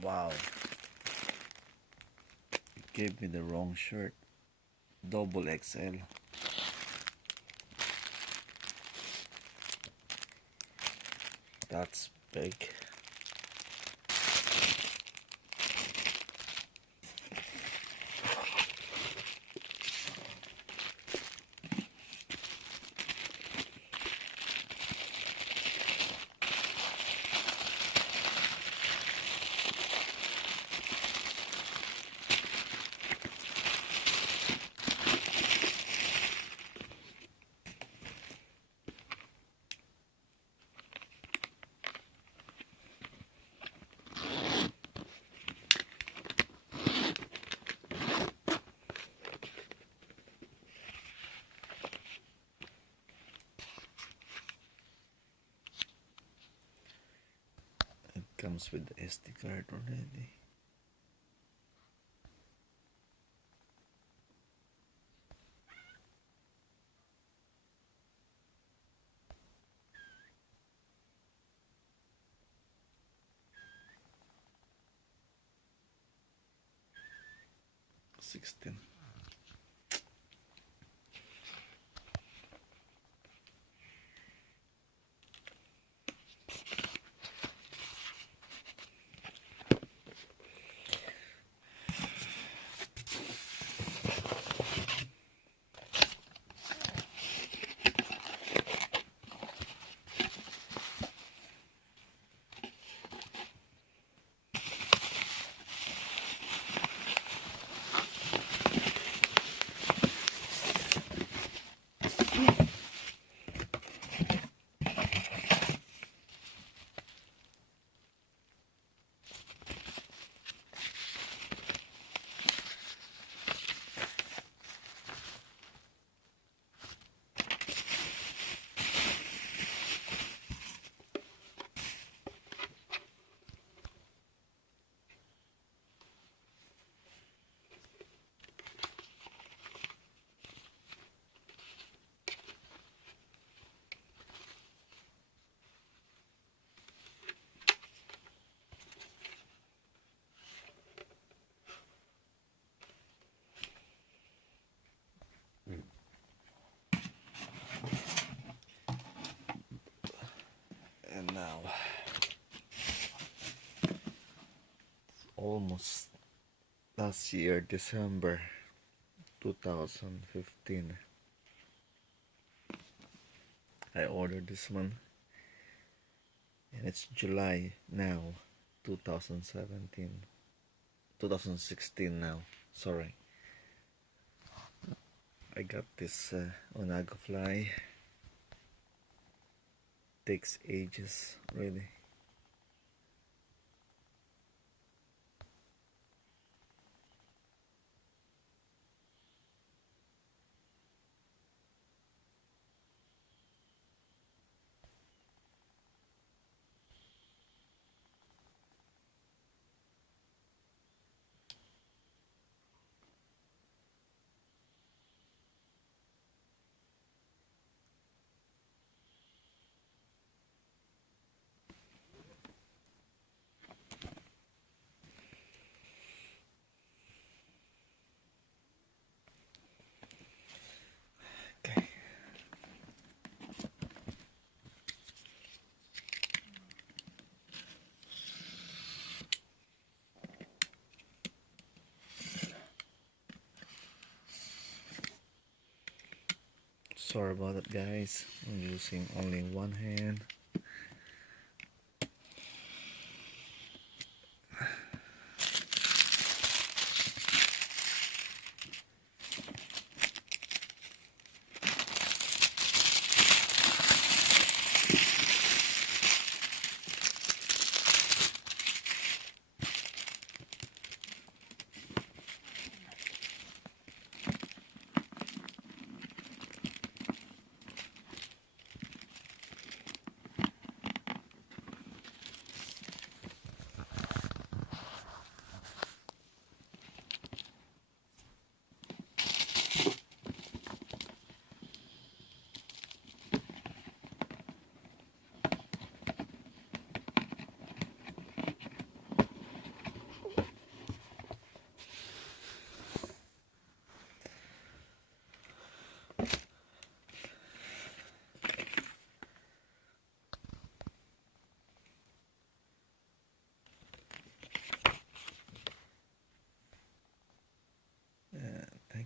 Wow, it gave me the wrong shirt. Double XL. That's big. It comes with the SD card already. $16. And now, almost last year, December 2015, I ordered this one, and it's July now, 2017, 2016 now, sorry. I got this ONAGOfly. Takes ages, really. Okay. Sorry about that, guys. I'm using only one hand.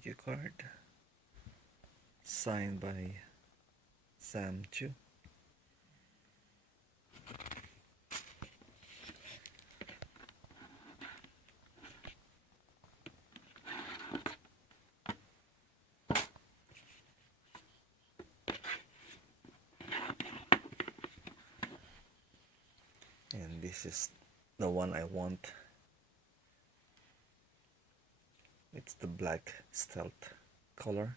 thank you card signed by Sam Chu. And this is the one I want. It's the black stealth color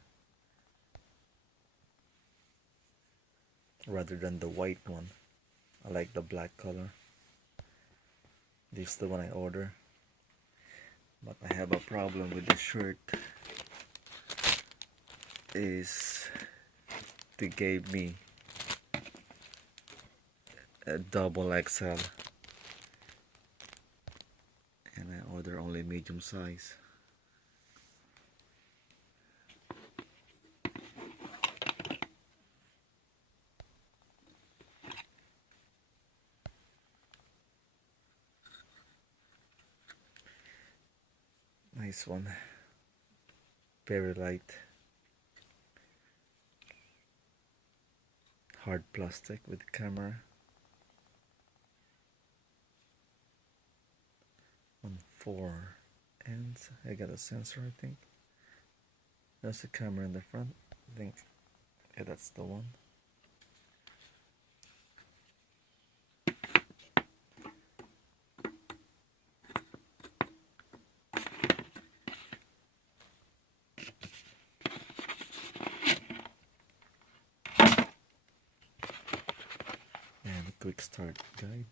rather than the white one. I like the black color. This is the one I order, but I have a problem with the shirt. Is they gave me a double XL and I order only medium size. Nice one, very light, hard plastic with camera. On 4 ends, I got a sensor, I think. There's a camera in the front, I think. Yeah, that's the one. And a quick start guide.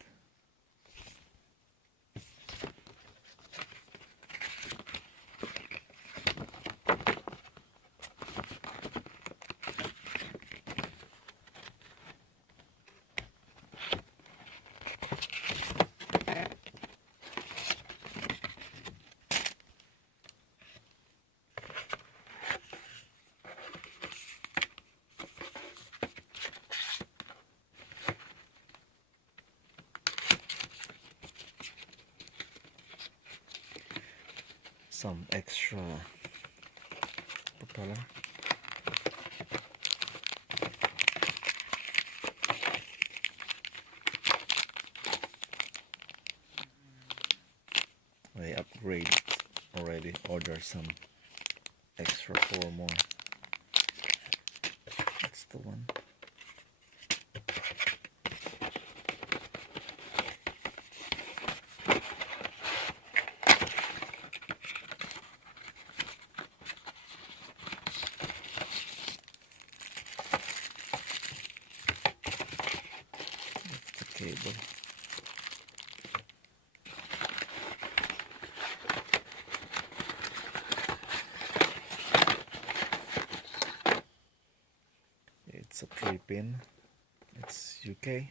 Some extra propeller. I upgrade already, order some extra 4 more. That's the one. Cable. It's a 3-pin. It's UK.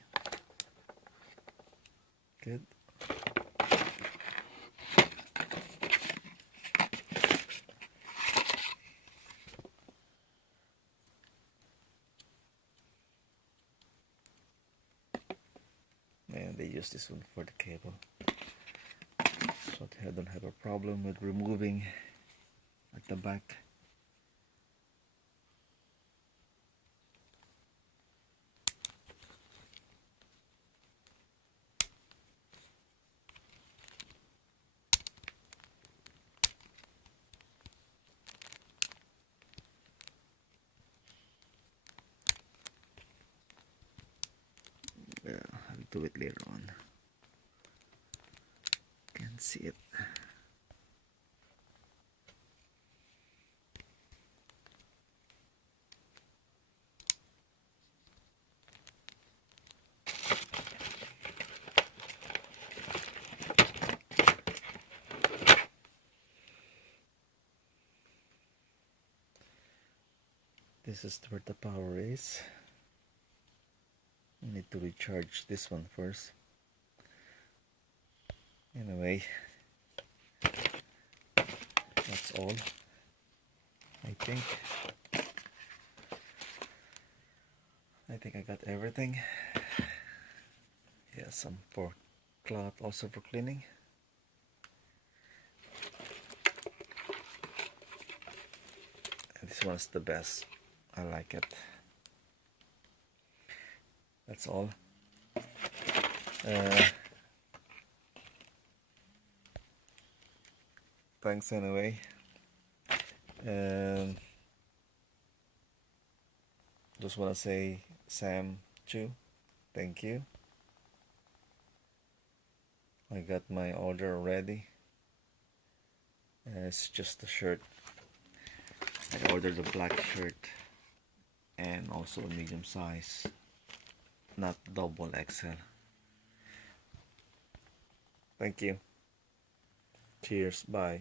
Good. And they use this one for the cable, so I don't have a problem with removing at the back. Yeah, I'll do it later on. Can't see it. This is where the power is. I need to recharge this one first. Anyway, that's all. I think I got everything. Yeah, some for cloth, also for cleaning. This one's the best. I like it. That's all. Thanks anyway. And just want to say, Sam Chu, thank you. I got my order already. It's just a shirt. I ordered a black shirt and also a medium size, not double XL. Thank you. Cheers. Bye.